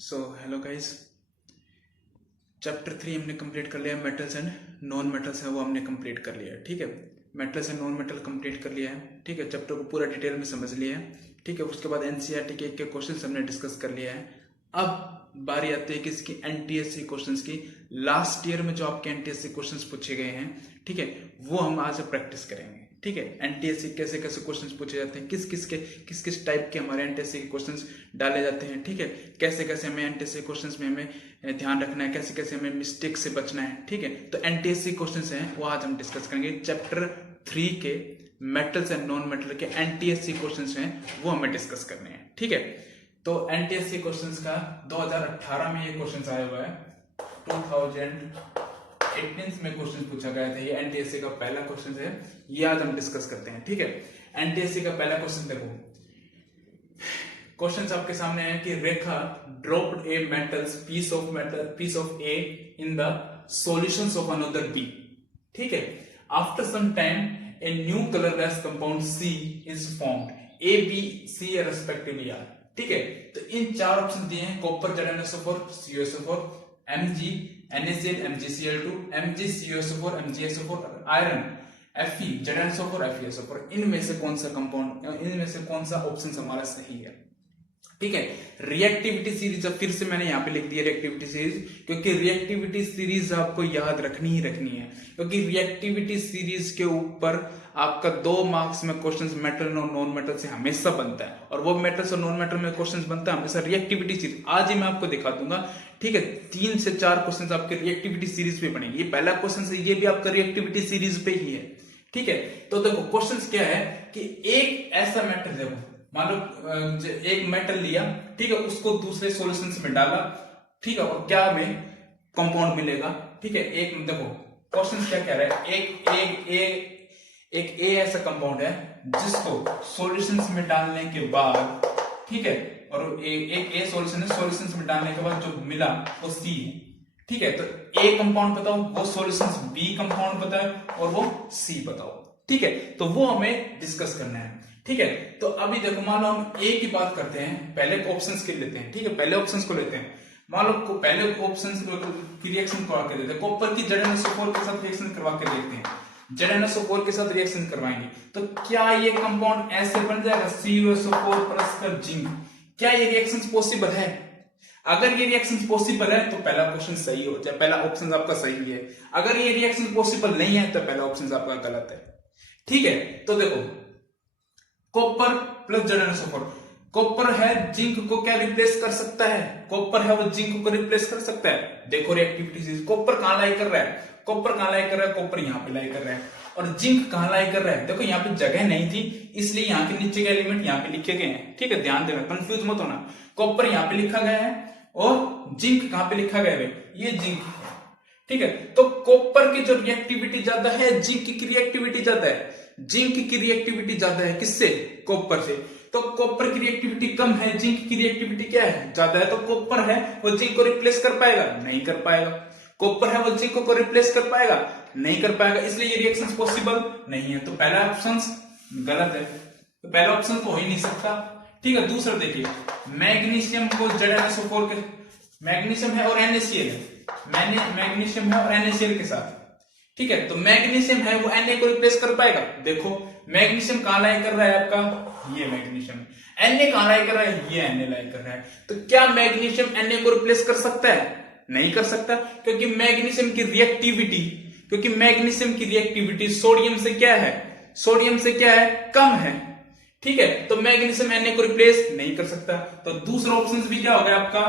Hello guys, chapter 3 हमने complete कर लिया। मेटल्स एंड नॉन मेटल्स है वो हमने कंप्लीट कर लिया है। ठीक है, metals and non metal complete कर लिया है। ठीक है, चैप्टर को पूरा डिटेल में समझ लिया है। ठीक है, उसके बाद एनसीईआरटी के एक क्वेश्चन हमने डिस्कस कर लिया है। अब बारी आती है किसकी? एनटीएससी क्वेश्चंस की। लास्ट ईयर में जो आपके एनटीएससी क्वेश्चंस पूछे गए हैं, ठीक है, वो हम आज प्रैक्टिस करेंगे। ठीक है, एनटीएससी कैसे कैसे क्वेश्चंस पूछे जाते हैं, किस किस टाइप के हमारे एनटीएससी के क्वेश्चंस डाले जाते हैं। ठीक है, कैसे कैसे हमें एनटीएससी क्वेश्चंस में हमें ध्यान रखना है, कैसे कैसे हमें मिस्टेक से बचना है। ठीक है, तो एनटीएससी क्वेश्चंस हैं वो आज हम डिस्कस करेंगे। चैप्टर 3 के मेटल्स एंड नॉन मेटल के एनटीएससी क्वेश्चंस हैं वो हमें डिस्कस करने हैं। ठीक है, तो एनटीएससी क्वेश्चंस का 2018 में ये क्वेश्चन आया हुआ है। 2018 में क्वेश्चन पूछा गया था। ये एनटीएससी का पहला क्वेश्चन है, ये आज हम डिस्कस करते हैं। ठीक है, एनटीएससी का पहला क्वेश्चन देखो। क्वेश्चन आपके सामने है कि Rekha dropped a metals piece of a in the solutions of another B. ठीक है, after some time a new colourless compound C is formed, A B C respectively are. ठीक है, तो इन चार ऑप्शन दिए हैं, copper, ZnSO4, CuSO4, Mg NaCl, MgCl2, MgCuSO4, MgSO4, iron Fe, ZnSO4, FeSO4। इनमें से कौन सा कंपाउंड, इनमें से कौन सा ऑप्शन हमारा सही है? ठीक है, रिएक्टिविटी सीरीज, अब फिर से मैंने यहां पे लिख दिया रिएक्टिविटी सीरीज, क्योंकि रिएक्टिविटी सीरीज आपको याद रखनी ही रखनी है, क्योंकि रिएक्टिविटी सीरीज के ऊपर आपका 2 मार्क्स में क्वेश्चंस मेटल और नॉन मेटल से हमेशा बनता है, और वो मेटल्स और नॉन मेटल में क्वेश्चंस बनता है हमेशा रिएक्टिविटी सीरीज। आज ही मैं आपको दिखा दूंगा। ठीक है, 3 से 4 क्वेश्चन आपके रिएक्टिविटी सीरीज पे बनेंगे। ये पहला क्वेश्चन है, ये भी आपका रिएक्टिविटी सीरीज पे ही है। ठीक है, तो देखो क्वेश्चन क्या है कि एक ऐसा मेटल, देखो मान लो एक मेटल लिया, ठीक है, उसको दूसरे सॉल्यूशंस में डाला, ठीक है, और क्या हमें कंपाउंड मिलेगा? ठीक है, एक देखो क्वेश्चन क्या कह रहा है, एक ए ऐसा कंपाउंड है जिसको सॉल्यूशंस में डालने के बाद, ठीक है, और एक ए सॉल्यूशन है, सॉल्यूशंस में डालने के बाद जो मिला वो सी है। ठीक है, तो ए कंपाउंड बताओ, वो सॉल्यूशंस बी कंपाउंड बताओ, और वो सी बताओ। ठीक है, तो वो हमें डिस्कस करना है। ठीक है, तो अभी देखो मान लो हम ए की बात करते हैं, पहले ऑप्शंस के लेते हैं। ठीक है, पहले ऑप्शंस को लेते हैं। मान लो पहले ऑप्शंस की रिएक्शन करवा के देते हैं, कॉपर की ZnSO4 के साथ रिएक्शन करवा के देखते हैं। ZnSO4 के साथ रिएक्शन करवाएंगे तो क्या ये कंपाउंड ऐसे बन जाएगा, CuSO4 प्लस जिंक? क्या ये रिएक्शन पॉसिबल है? अगर ये रिएक्शन पॉसिबल है तो पहला क्वेश्चन सही हो जाए, पहला ऑप्शन आपका सही है। अगर ये रिएक्शन पॉसिबल नहीं है तो पहला ऑप्शन आपका गलत है। ठीक है, तो देखो कॉपर प्लस ZnSO4, कॉपर है, जिंक को क्या रिप्लेस कर सकता है? कॉपर है वो जिंक को रिप्लेस कर सकता है। देखो रिएक्टिविटी सीरीज, कॉपर कहां लाई कर रहा है? कॉपर कहां लाई कर रहा है? कॉपर यहां पे लाई कर रहा है। और जिंक कहां लाई कर रहा है? देखो यहाँ पे जगह नहीं थी, इसलिए यहाँ के नीचे के एलिमेंट यहाँ पे लिखे गए हैं। ठीक है, ध्यान देना, कंफ्यूज मत होना। कॉपर यहाँ पे लिखा गया है और जिंक कहां पे लिखा गया है? ये जिंक है। ठीक है, तो कॉपर की जो रिएक्टिविटी ज्यादा है, जिंक की रिएक्टिविटी ज्यादा है। जिंक की रिएक्टिविटी ज्यादा है किससे? कॉपर से। तो कॉपर की रिएक्टिविटी कम है, जिंक की रिएक्टिविटी क्या है? ज्यादा है। तो कॉपर है वो जिंक को रिप्लेस कर पाएगा? नहीं कर पाएगा। कॉपर है वो जिंक को रिप्लेस कर पाएगा? नहीं कर पाएगा, इसलिए ये रिएक्शन पॉसिबल नहीं है। तो पहला ऑप्शन गलत है, तो पहला ऑप्शन तो हो ही नहीं सकता। ठीक है, दूसरा देखिए, मैग्नीशियम को ZnSO4 के, मैग्नीशियम है और NaCl है, मैग्नीशियम है और NaCl के साथ। ठीक है, तो मैग्नीशियम है वो Na को रिप्लेस कर पाएगा? देखो मैग्नीशियम कहां लाई कर रहा है आपका? ये मैग्नीशियम। Na कहां लाई कर रहा है? ये Na लाई कर रहा है। तो क्या मैग्नीशियम Na को रिप्लेस कर सकता है? नहीं कर सकता, क्योंकि मैग्नीशियम की रिएक्टिविटी सोडियम से क्या है? सोडियम से क्या है? कम है। ठीक है, तो मैग्नीशियम Na को रिप्लेस नहीं कर सकता। तो दूसरा ऑप्शन भी क्या हो गया आपका?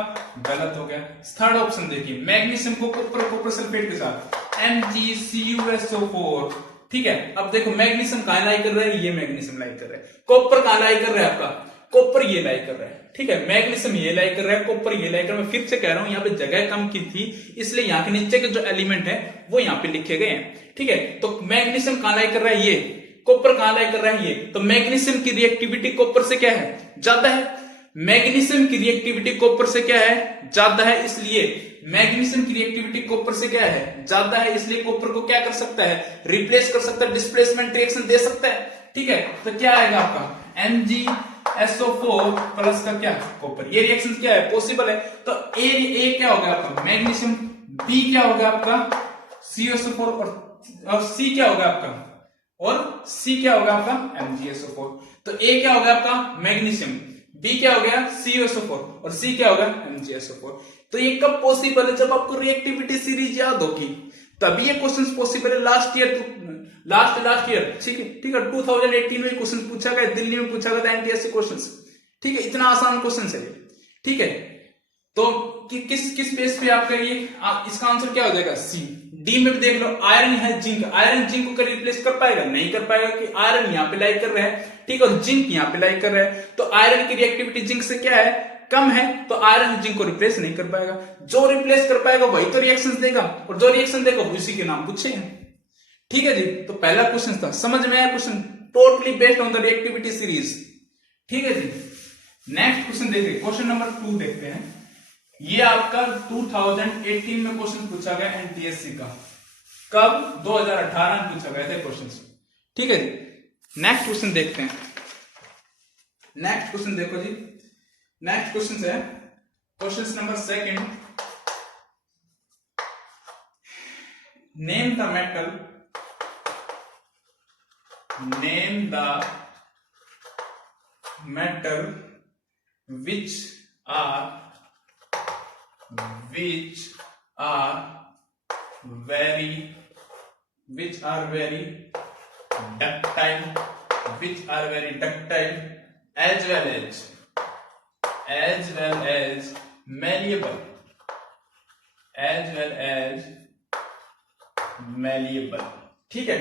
गलत हो गया। थर्ड ऑप्शन देखिए, मैग्नीशियम को कॉपर सल्फेट के साथ MgCuSO4। ठीक है, अब देखो मैग्नीशियम कहां लाई कर रहा है? ये मैग्नीशियम लाई कर रहा है। कॉपर कहां लाई कर रहा है आपका? कॉपर ये लाई कर रहा है। ठीक है, मैग्नीशियम ये लाई कर रहा है, कॉपर ये लाई कर रहा है। मैं फिर से कह रहा हूं, यहाँ पे जगह कम की थी, इसलिए यहाँ के नीचे के जो एलिमेंट है वो यहाँ पे लिखे गए हैं। ठीक है, तो मैग्नीशियम कहां लाई कर रहा है? ये। कॉपर कहां लाई कर रहा है? ये। तो मैग्नीशियम की रिएक्टिविटी कॉपर से क्या है? ज्यादा है। मैग्नीशियम की रिएक्टिविटी कॉपर से क्या है? ज्यादा है, इसलिए मैग्नीशियम की रिएक्टिविटी कॉपर से क्या है? ज्यादा है, इसलिए कॉपर को क्या कर सकता है? रिप्लेस कर सकता है, डिस्प्लेसमेंट रिएक्शन दे सकता है। ठीक है, तो क्या आएगा आपका? Mg SO4 प्लस का क्या कॉपर। ये रिएक्शन क्या है, पॉसिबल है। तो ए क्या होगा आपका मैग्नीशियम, बी क्या होगा आपका CuSO4 और सी क्या होगा आपका, और सी क्या होगा आपका MgSO4। तो ए क्या होगा आपका मैग्नीशियम, बी क्या हो गया CuSO4 और सी क्या होगा MgSO4। तो ये कब पॉसिबल है, जब आपको रिएक्टिविटी सीरीज याद होगी तभी ये क्वेश्चन पॉसिबल है। लास्ट ईयर ठीक है 2018 में क्वेश्चन पूछा गया, दिल्ली में पूछा गया था NTSC क्वेश्चन। ठीक है, इतना आसान क्वेश्चन है। ठीक है, तो किस बेस पे आपका ये इसका आंसर क्या हो जाएगा सी। डी में भी देख लो, आयरन है जिंक, आयरन जिंक को रिप्लेस कर पाएगा, नहीं कर पाएगा, कि आयरन यहाँ पे लाइक कर रहा है, ठीक है, और जिंक यहाँ पे लाइक कर रहा है। तो आयरन की रिएक्टिविटी जिंक से क्या है, कम है, तो आयरन जिंक को रिप्लेस नहीं कर पाएगा। जो रिप्लेस कर पाएगा वही तो रिएक्शन देगा, और जो रिएक्शन देगा उसी के नाम पूछे हैं। ठीक है जी, तो पहला क्वेश्चन था, समझ में आया question, totally based on the reactivity series. ठीक है जी, नेक्स्ट क्वेश्चन देखिए, क्वेश्चन नंबर 2 देखते हैं। ये आपका 2018 में क्वेश्चन पूछा गया NTSC का, कब 2018 में पूछा गया था क्वेश्चन। ठीक है जी, नेक्स्ट क्वेश्चन देखते हैं। नेक्स्ट क्वेश्चन देखो जी, नेक्स्ट क्वेश्चन है question number 2। Name the metal, name the metal which are very ductile, as well as malleable, ठीक है।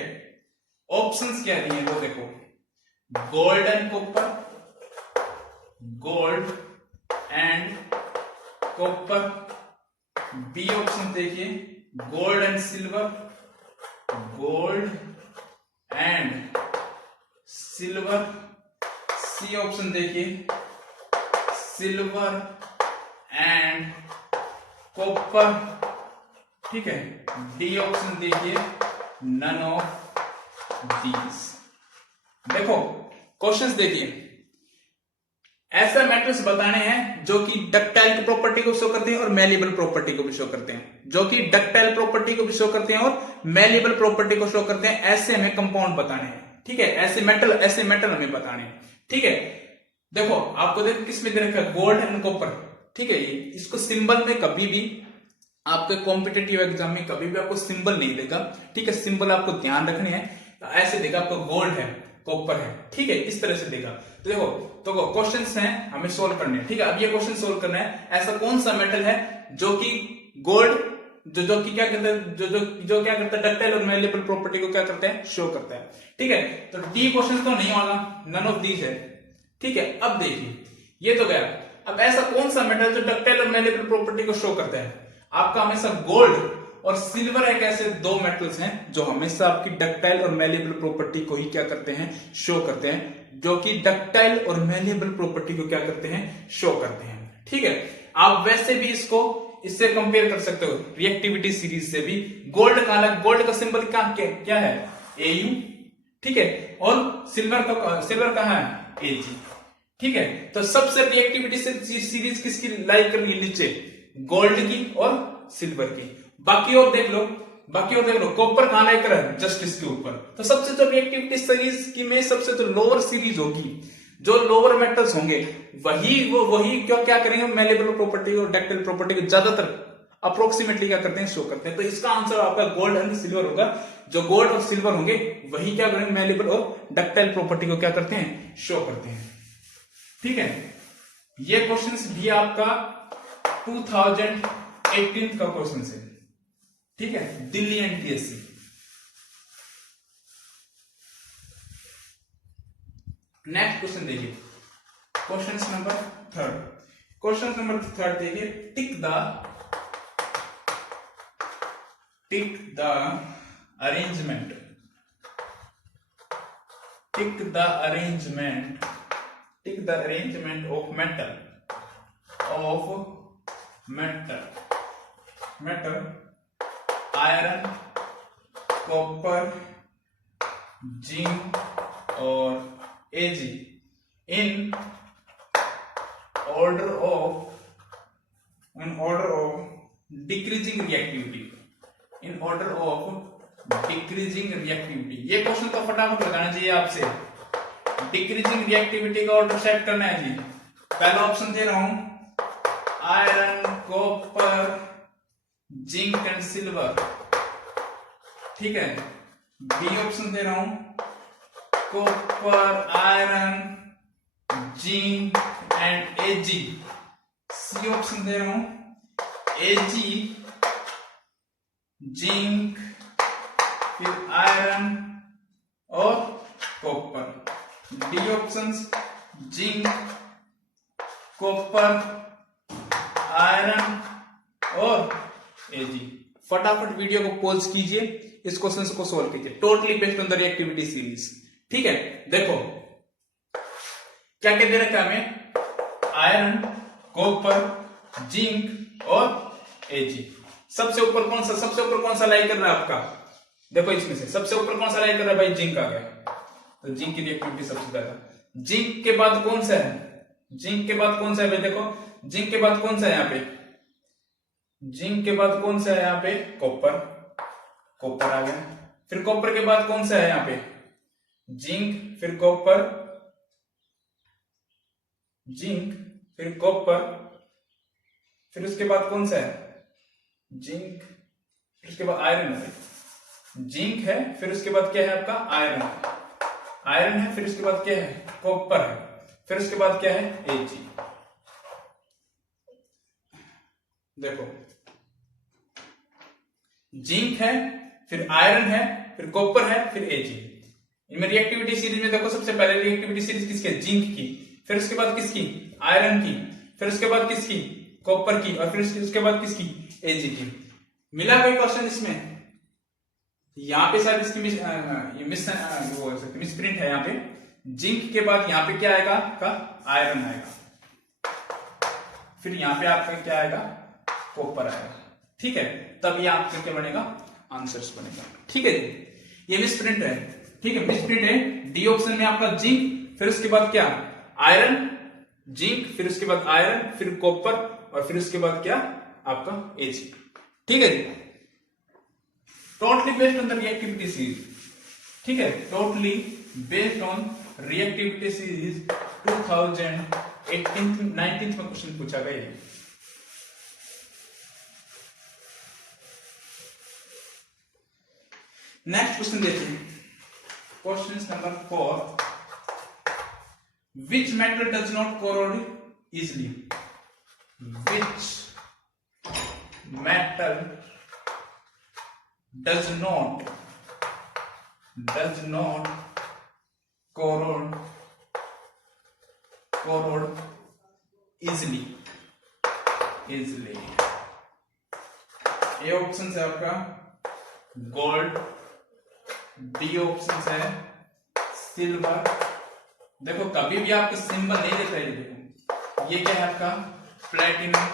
ऑप्शंस क्या दिए वो देखो, gold and copper, gold and copper. B option देखिए gold and silver, gold and silver. C option देखिए silver and copper, ठीक है। डी ऑप्शन देखिए नन ऑफ दीज। देखो क्वेश्चंस देखिए, ऐसे मेटल्स बताने हैं जो कि डक्टाइल की प्रॉपर्टी को शो करते हैं और मेलेबल प्रॉपर्टी को भी शो करते हैं, जो कि डक्टाइल प्रॉपर्टी को भी शो करते हैं और मेलेबल प्रॉपर्टी को शो करते हैं। ऐसे हमें कंपाउंड बताने हैं, ठीक है, ऐसे मेटल हमें बताने हैं, ठीक है। देखो आपको देखो किसमें दे रखा है, गोल्ड एंड कॉपर, ठीक है। इसको सिंबल में कभी भी आपके कॉम्पिटेटिव एग्जाम में कभी भी आपको सिंबल नहीं देगा, ठीक है। सिंबल आपको ध्यान रखने हैं, ऐसे देगा आपको गोल्ड है कॉपर है, ठीक है, इस तरह से देगा। तो देखो तो क्वेश्चंस हैं हमें सोल्व करने हैं, ठीक है। अब ये क्वेश्चन सोल्व करना है, ऐसा कौन सा मेटल है जो कि गोल्ड जो कि क्या करता है, जो क्या करता है, डक्टाइल और मेलेबल प्रॉपर्टी को क्या करते हैं, शो करता है, ठीक है। तो डी क्वेश्चन तो नहीं होगा, नन ऑफ दीज है, ठीक है। अब देखिए ये तो गया। अब ऐसा कौन सा मेटल जो डक्टाइल और मेलेबल प्रॉपर्टी को शो करता है, आपका हमेशा गोल्ड और सिल्वर एक ऐसे दो मेटल्स हैं जो हमेशा आपकी डक्टाइल और मेलेबल प्रॉपर्टी को ही क्या करते हैं, शो करते हैं, जो कि डक्टाइल और मेलेबल प्रॉपर्टी को क्या करते हैं, शो करते हैं, ठीक है। आप वैसे भी इसको इससे कंपेयर कर सकते हो रिएक्टिविटी सीरीज से भी। गोल्ड का अलग, गोल्ड का सिंबल क्या है AU, ठीक है, और सिल्वर कहां है AG, ठीक है। तो सबसे रिएक्टिविटी से सीरीज किसकी लाइक करनी है, नीचे गोल्ड की और सिल्वर की। बाकी और देख लो कॉपर कहां लाइक कर है, जस्ट इसके ऊपर। तो सबसे जो रिएक्टिविटी सीरीज की में सबसे जो लोअर सीरीज होगी, जो लोअर मेटल्स होंगे वही क्या करेंगे, मेलेबल प्रॉपर्टी और डक्टाइल प्रॉपर्टी को ज्यादातर अप्रोक्सीमेटली क्या करते हैं, शो करते हैं। तो इसका आंसर आपका गोल्ड एंड सिल्वर होगा। जो गोल्ड और सिल्वर होंगे वही क्या करेंगे, मेलेबल और डक्टाइल प्रॉपर्टी को क्या करते हैं, शो करते हैं, ठीक है। ये क्वेश्चन भी आपका 2018 का क्वेश्चन है, ठीक है, दिल्ली NTSC। नेक्स्ट क्वेश्चन देखिए, क्वेश्चन नंबर 3। क्वेश्चन नंबर 3 देखिए, tick the arrangement of metal iron, copper, zinc और AG in order of decreasing reactivity, in order of decreasing reactivity। ये क्वेश्चन तो फटाफट लगाना चाहिए आपसे। डिक्रीजिंग रिएक्टिविटी का ऑर्डर सेट करना है जी। पहला ऑप्शन दे रहा हूं iron, copper, zinc and silver, ठीक है। बी ऑप्शन दे रहा हूं copper, iron, zinc and AG. C option दे रहा हूं एजी, जिंक, फिर आयरन और copper. D option zinc, copper, iron और एजी। फटाफट वीडियो को पॉज कीजिए, इस क्वेश्चन को सोल्व कीजिए। Totally based on the reactivity series, ठीक है। देखो क्या क्या दे रखा है हमें, आयरन, कॉपर, जिंक और एजी। सबसे ऊपर कौन सा लाई कर रहा है आपका, देखो इसमें से सबसे ऊपर कौन सा लाई कर रहा है भाई, जिंक आ गया, तो जिंक की रिएक्टिविटी सबसे ज्यादा। जिंक के बाद कौन सा है, जिंक के बाद कौन सा है भाई, देखो जिंक के बाद कौन सा है यहाँ पे, जिंक के बाद कौन सा है यहाँ पे, कॉपर, कॉपर आ गया। फिर कॉपर के बाद कौन सा है यहाँ पे, जिंक, फिर कॉपर, जिंक, फिर कॉपर, फिर उसके बाद कौन सा है, जिंक, फिर उसके बाद आयरन है, जिंक है, फिर उसके बाद क्या है आपका आयरन, आयरन है, फिर उसके बाद क्या है कॉपर है, फिर उसके बाद क्या है एजी। देखो जिंक है, फिर आयरन है, फिर कॉपर है, फिर एजी। इनमें रिएक्टिविटी सीरीज में देखो सबसे पहले रिएक्टिविटी सीरीज किसकी है, जिंक की, फिर उसके बाद किसकी, आयरन की, फिर उसके बाद किसकी, कॉपर की, और फिर उसके बाद किसकी, एजी की। मिला कोई क्वेश्चन इसमें, यहां पे शायद इसकी मिसप्रिंट है। यहाँ पे जिंक के बाद यहाँ पे क्या आएगा का आयरन आएगा, फिर यहाँ पे आपका क्या आएगा कॉपर आएगा, ठीक है। तब ये आपका क्या बनेगा, आंसर्स बनेगा, ठीक है जी। ये मिसप्रिंट है, ठीक है, मिसप्रिंट है। डी ऑप्शन में आपका जिंक, फिर उसके बाद क्या आयरन, जिंक, फिर उसके बाद आयरन, फिर कॉपर, और फिर उसके बाद क्या आपका एजी, ठीक है जी। Totally based on the reactivity series, ठीक है, totally based on reactivity series 2018-19 में क्वेश्चन पूछा गया है। नेक्स्ट क्वेश्चन देखते हैं, question number 4। Which metal does not corrode easily? Which metal does not corrode easily? A option है आपका गोल्ड, बी ऑप्शन है सिल्वर। देखो कभी भी आपको सिंबल नहीं देख रहे, देखो ये क्या है आपका प्लेटिनम।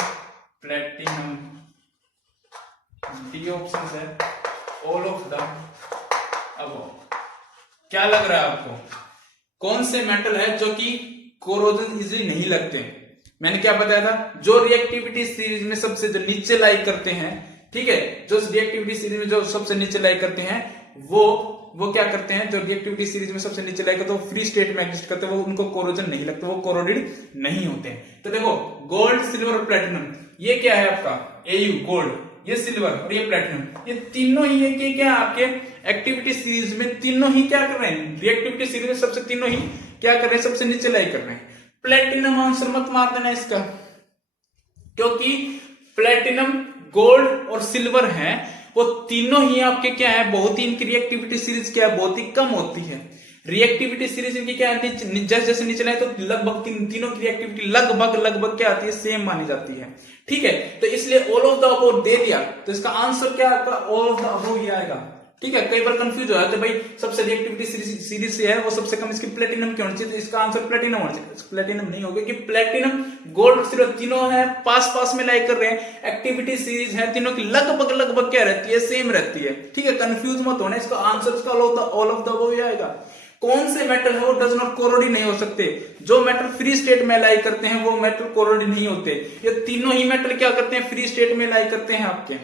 डी ऑप्शन है ऑल ऑफ द अबव। क्या लग रहा है आपको, कौन से मेटल है जो कि कोरोजन इजीली नहीं लगते? मैंने क्या बताया था, जो रिएक्टिविटी सीरीज में सबसे जो नीचे लाई करते हैं, ठीक है, जो रिएक्टिविटी सीरीज में जो सबसे नीचे लाई करते हैं वो क्या करते हैं, जो रिएक्टिविटी सीरीज में सबसे नीचे लाई करते हैं वो फ्री स्टेट में एग्जिस्ट करते हैं, वो उनको कोरोजन नहीं लगता, वो कोरोडेड नहीं होते हैं। तो देखो गोल्ड, सिल्वर और प्लेटिनम, ये क्या है आपका एयू गोल्ड, ये सिल्वर और ये प्लेटिनम, ये तीनों ही है क्या आपके एक्टिविटी सीरीज में तीनों ही क्या कर रहे हैं, रिएक्टिविटी सीरीज में सबसे तीनों ही क्या कर रहे हैं, सबसे नीचे लाई कर रहे हैं। प्लेटिनम आंसर मत मार देना इसका, क्योंकि प्लेटिनम, गोल्ड और सिल्वर है, वो तीनों ही आपके क्या है, बहुत ही इनकी रिएक्टिविटी सीरीज क्या है, बहुत ही कम होती है। रिएक्टिविटी सीरीज इनकी क्या है, जैसे जैसे नीचे लाए तो लगभग तीनों की रिएक्टिविटी लगभग क्या आती है, सेम मानी जाती है, ठीक है। तो इसलिए ऑल ऑफ द अबव दे दिया, तो इसका आंसर क्या आपका ऑल ऑफ द अबव ही आएगा, ठीक है। कई बार कंफ्यूज हो जाते भाई, सबसे रिएक्टिविटी सीरीज से है वो सबसे कम, इसकी प्लेटिनम क्यों होनी चाहिए, तो इसका आंसर प्लेटिनम होना चाहिए। प्लेटिनम नहीं होगा कि प्लेटिनम, गोल्ड और सिल्वर तीनों है पास में लाई कर रहे हैं, एक्टिविटी सीरीज है तीनों की लगभग क्या रहती है, सेम रहती है, ठीक है। कंफ्यूज मत होना, इसका आंसर इसका ऑल ऑफ द अबव ही आएगा। कौन से मेटल है वो डज नॉट कोरोड नहीं हो सकते। जो मेटल फ्री स्टेट में लाई करते हैं वो मेटल कोरोड नहीं होते। ये तीनों ही मेटल क्या करते हैं, फ्री स्टेट में लाई करते हैं आपके,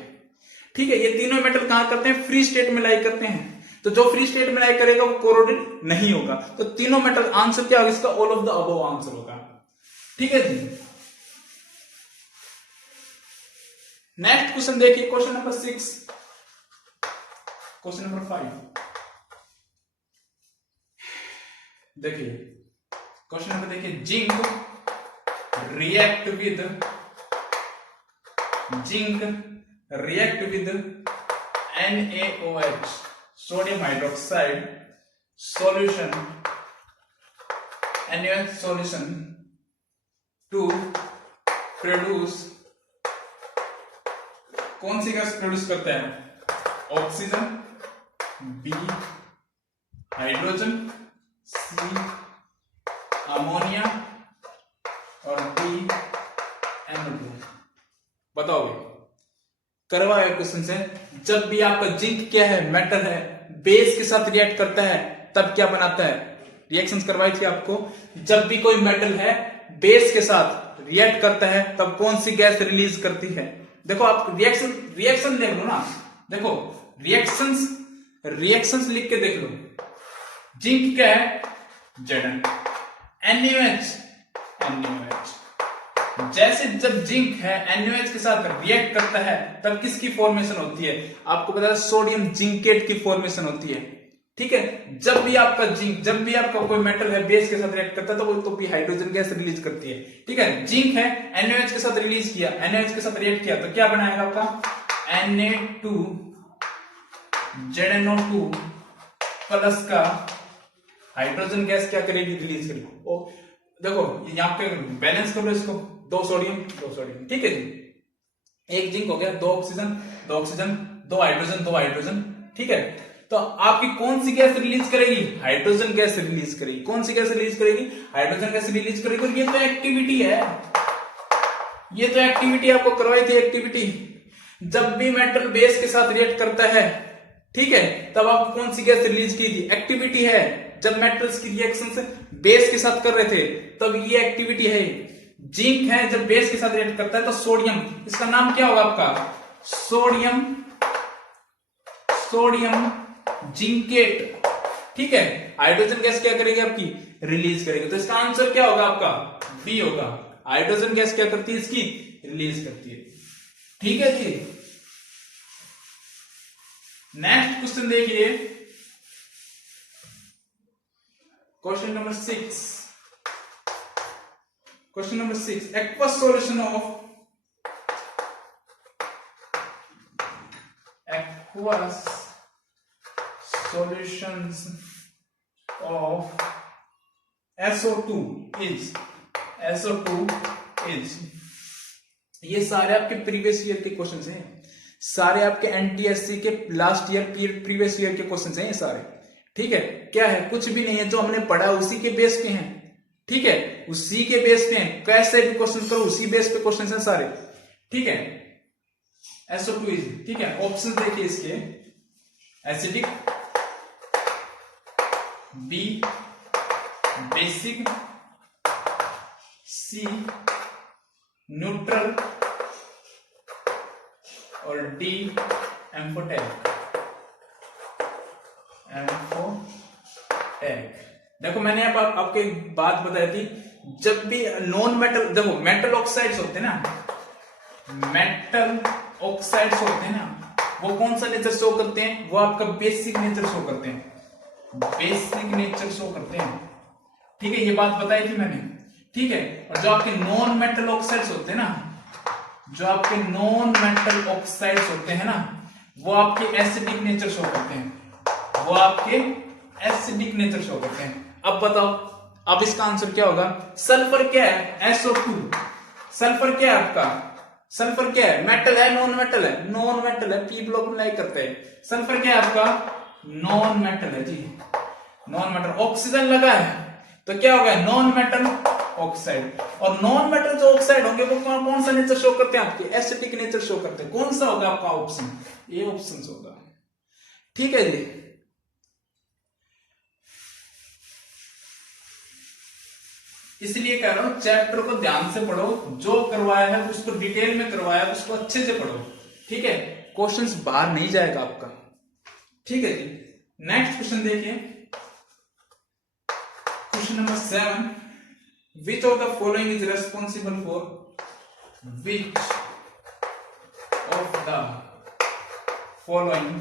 ठीक है। ये तीनों मेटल कहां करते हैं, फ्री स्टेट में लाई करते हैं। तो जो फ्री स्टेट में लाई करेगा वो कोरोडेड नहीं होगा। तो तीनों मेटल, आंसर क्या होगा इसका, all of the above answer होगा, ठीक है जी। नेक्स्ट क्वेश्चन देखिए, क्वेश्चन नंबर 6, क्वेश्चन नंबर 5 देखिए, क्वेश्चन नंबर देखिए, zinc react with NaOH sodium hydroxide solution, NaOH solution to produce, कौन सी गैस प्रोड्यूस करता है, oxygen, B hydrogen, C ammonia और डी NO2। बताओगे, करवाए क्वेश्चन से। जब भी आपका जिंक क्या है, मेटल है, बेस के साथ रिएक्ट करता है तब क्या बनाता है, रिएक्शंस करवाई थी आपको। जब भी कोई मेटल है बेस के साथ रिएक्ट करता है तब कौन सी गैस रिलीज करती है। देखो आप रिएक्शन देख लो ना, देखो रिएक्शंस लिख के देख लो। जिंक क्या है, Zn, NaOH। जैसे जब जिंक है NaOH के साथ रिएक्ट करता है तब किसकी फॉर्मेशन होती है, आपको पता है सोडियम जिंकेट की फॉर्मेशन होती है, ठीक है। जब भी आपका कोई मेटल है बेस के साथ रिएक्ट करता है तो वो तो भी हाइड्रोजन गैस रिलीज करती है, ठीक है। जिंक है NaOH के साथ रिलीज किया, NaOH के साथ रिएक्ट किया तो क्या बनाएगा आपका Na2 ZnO2 प्लस का हाइड्रोजन गैस क्या करेगी, रिलीज करेगी। ओ देखो यहाँ पे बैलेंस करो इसको, दो सोडियम, ठीक है जी। एक जिंक हो गया, दो ऑक्सीजन, दो हाइड्रोजन, ठीक है। तो आपकी कौन सी गैस रिलीज करेगी, हाइड्रोजन गैस रिलीज करेगी। कौन सी गैस रिलीज करेगी, हाइड्रोजन गैस रिलीज करेगी। और ये तो एक्टिविटी है, आपको करवाई थी एक्टिविटी। जब भी मेटल बेस के साथ रिएक्ट करता है, ठीक है, तब आपको कौन सी गैस रिलीज की थी, एक्टिविटी है। जब मेटल्स की रिएक्शन से बेस के साथ कर रहे थे तब ये एक्टिविटी है। जिंक है, जब बेस के साथ रिएक्ट करता है तो सोडियम, इसका नाम क्या होगा आपका, सोडियम जिंकेट, ठीक है। हाइड्रोजन गैस क्या करेगी आपकी, रिलीज करेगी। तो इसका आंसर क्या होगा आपका, बी होगा। हाइड्रोजन गैस क्या करती है, इसकी रिलीज करती है, ठीक है जी। नेक्स्ट क्वेश्चन देखिए, question number 6, aqueous solution of SO2 is, ये सारे आपके प्रीवियस ईयर के क्वेश्चंस हैं, सारे आपके एनटीएससी के लास्ट ईयर प्रीवियस ईयर के क्वेश्चंस हैं ये सारे, ठीक है। क्या है, कुछ भी नहीं है, जो हमने पढ़ा उसी के बेस पे हैं, ठीक है, उसी के बेस पे हैं। कैसे भी क्वेश्चन करो उसी बेस पे क्वेश्चन हैं सारे, ठीक है। SO2 इज, ठीक है। ऑप्शन देखिए इसके, एसिडिक, बी बेसिक, सी न्यूट्रल और डी एम्फोटेरिक। देखो मैंने आपको एक बात बताई थी, जब भी नॉन मेटल, देखो मेटल ऑक्साइड्स होते हैं ना, वो कौन सा नेचर शो करते हैं, वो आपका बेसिक नेचर शो करते हैं, ठीक है। ये बात बताई थी मैंने, ठीक है। और जो आपके नॉन मेटल ऑक्साइड्स होते हैं ना, वो आपके एसिडिक नेचर शो करते हैं, अब बताओ, अब इसका आंसर क्या होगा। सल्फर क्या है, SO2। सल्फर क्या है आपका, सल्फर क्या है, मेटल है, नॉन मेटल है, पी ब्लॉक में लाइक करते हैं। सल्फर क्या है आपका, नॉन मेटल है जी, नॉन मेटल। ऑक्सीजन लगा है तो क्या होगा, नॉन मेटल ऑक्साइड। और नॉन मेटल जो ऑक्साइड होंगे वो कौन सा नेचर शो करते हैं, आपके एसिडिक नेचर शो करते हैं। कौन सा होगा आपका ऑप्शन, ये ऑप्शन होगा, ठीक है जी। इसलिए कह रहा हूं चैप्टर को ध्यान से पढ़ो, जो करवाया है उसको डिटेल में करवाया है उसको अच्छे से पढ़ो, ठीक है। क्वेश्चंस बाहर नहीं जाएगा आपका, ठीक है जी। नेक्स्ट क्वेश्चन देखिए, question number 7, which of the following is responsible for which of the following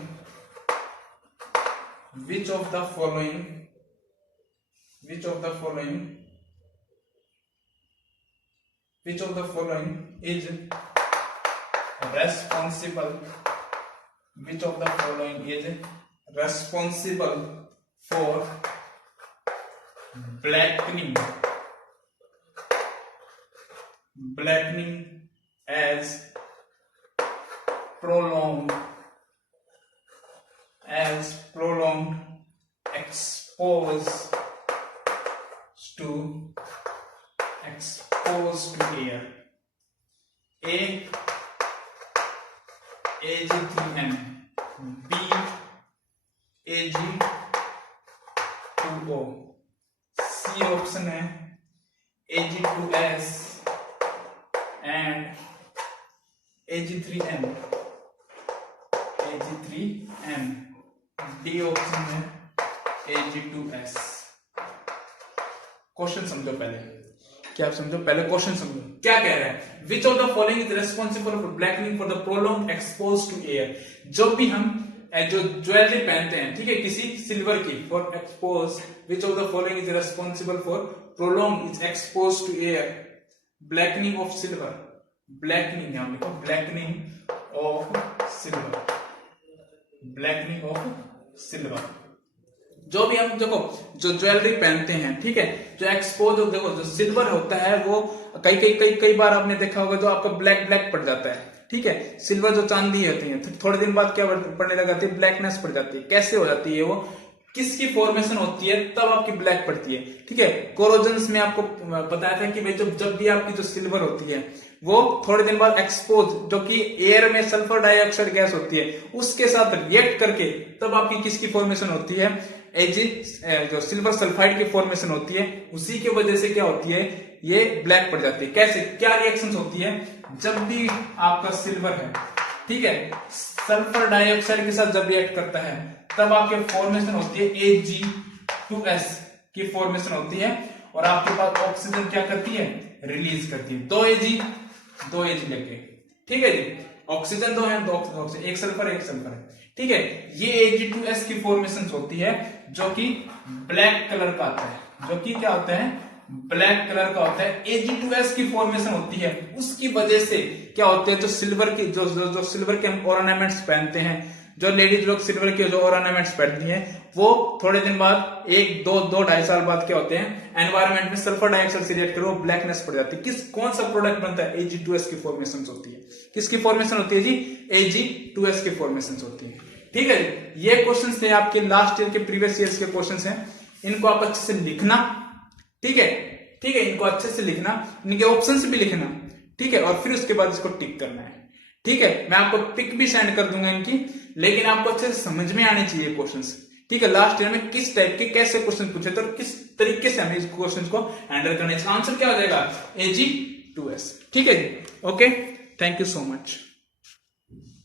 which of the following is responsible for blackening as prolonged exposed to air? A, Ag3N, B, Ag2O, C option है Ag2S and Ag3N, D option है Ag2S। Question समझो पहले, क्या आप समझो, पहले question समझो क्या कह रहा है। Which of the following is responsible for blackening for the prolong expose to air. जो भी हम जो ज्वेलरी पहनते हैं, ठीक है, किसी सिल्वर की, for expose, which of the following is responsible for prolong is expose to air, blackening of silver, blackening, यहां लिखो blackening of silver, blackening of silver. जो भी हम देखो जो ज्वेलरी पहनते हैं, ठीक है, जो एक्सपोज, देखो जो सिल्वर होता है वो कई बार आपने देखा होगा जो आपका ब्लैक पड़ जाता है, ठीक है। सिल्वर जो चांदी होती है थोड़े दिन बाद क्या पड़ने लग जाती है, ब्लैकनेस पड़ जाती है। कैसे हो जाती है वो, किसकी फॉर्मेशन होती है तब आपकी ब्लैक पड़ती है, ठीक है। कोरोजन्स में आपको बताया था कि भाई जब भी आपकी जो सिल्वर होती है वो थोड़े दिन बाद एक्सपोज, जो कि एयर में सल्फर डाइऑक्साइड गैस होती है उसके साथ रिएक्ट करके तब आपकी किसकी फॉर्मेशन होती है, जो सिल्वर सल्फाइड की फॉर्मेशन होती है। उसी की वजह से क्या होती है, ये ब्लैक पड़ जाती है। कैसे, क्या रिएक्शंस होती है, जब भी आपका सिल्वर है, ठीक है, सल्फर डाइऑक्साइड के साथ जब रिएक्ट करता है तब आपके फॉर्मेशन होती है Ag2S की फॉर्मेशन होती है, और आपके पास ऑक्सीजन क्या करती है, रिलीज करती है। दो Ag लेके, ठीक है जी, ऑक्सीजन दो है, दो ऑक्सीजन, एक सल्फर है, ठीक है। ये Ag2S की फॉर्मेशन होती है जो कि ब्लैक कलर का आता है, जो कि क्या होता है, ब्लैक कलर का होता है। Ag2S की फॉर्मेशन होती है, उसकी वजह से क्या होते हैं, जो सिल्वर की जो सिल्वर के हम ऑर्नामेंट्स पहनते हैं, जो लेडीज लोग सिल्वर के जो ऑर्नामेंट्स पहनती हैं, वो थोड़े दिन बाद, 1-2-2-2.5 साल बाद क्या होते हैं, एनवायरमेंट में सल्फर डाइऑक्साइड से रिएक्ट करो, ब्लैकनेस पड़ जाती है। कौन सा प्रोडक्ट बनता है, Ag2S की फॉर्मेशन होती है। किसकी फॉर्मेशन होती है जी, Ag2S की फॉर्मेशन होती है, ठीक है। ये क्वेश्चन थे आपके लास्ट ईयर के, प्रीवियस ईयर के क्वेश्चन हैं, इनको आप अच्छे से लिखना, ठीक है, इनको अच्छे से लिखना, इनके ऑप्शंस भी लिखना, ठीक है, और फिर उसके बाद इसको टिक करना है, ठीक है। मैं आपको पिक भी सेंड कर दूंगा इनकी, लेकिन आपको अच्छे से समझ में आने चाहिए क्वेश्चंस, ठीक है। लास्ट ईयर में किस टाइप के कैसे क्वेश्चन पूछे थे और किस तरीके से हमें इस क्वेश्चन को हैंडल करना है, इसका आंसर क्या हो जाएगा, Ag2S, ठीक है जी। Okay, thank you so much.